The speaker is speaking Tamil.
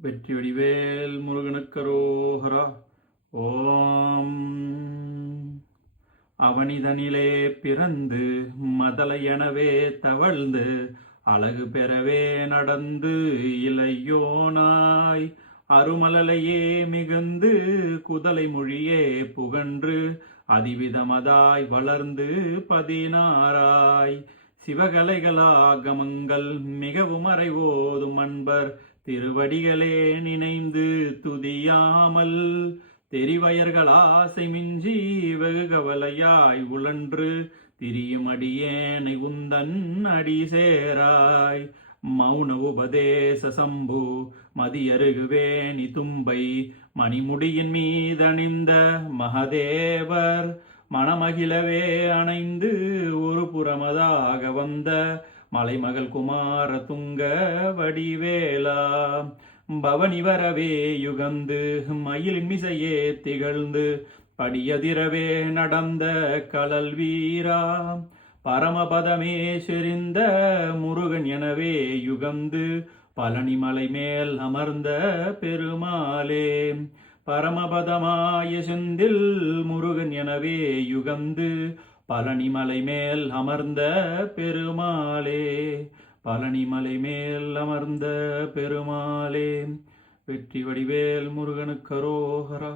வெற்றி வடிவேல் முருகனுக்கரோகரா. ஓம். அவனிதனிலே பிறந்து மதலையெனவே தவழ்ந்து அழகு பெறவே நடந்து இளையோனாய் அருமலையே மிகுந்து குதலை மொழியே புகன்று அதிவிதமதாய் வளர்ந்து 16 சிவகலைகளாகமங்கள் மிகவும் அறைவோதும் அன்பர் திருவடிகளே நினைந்து துதியாமல் தெரிவயர்களாசை மிஞ்சி வெகு கவலையாய் உழன்று திரியும் அடியேனை உந்தன் அடி சேராய். மௌன உபதேச சம்பு மதியருகுவேணி தும்பை மணிமுடியின் மீதணிந்த மகதேவர் மணமகிழவே அணைந்து ஒரு புறமதாக வந்த மலைமகள் குமார துங்க வடிவேலா. பவனி வரவே யுகந்து மயில் மிசையே திகழ்ந்து படியதிரவே நடந்த கலல் வீரா. பரமபதமே செறிந்த முருகன் எனவே யுகந்து பழனிமலை மேல் அமர்ந்த பெருமாளே. பரமபதமாய செந்தில் முருகன் எனவே யுகந்து பழனிமலை மேல் அமர்ந்த பெருமாளே. பழனிமலை மேல் அமர்ந்த பெருமாளே. வெற்றி வடிவேல் முருகனுக்கரோகரா.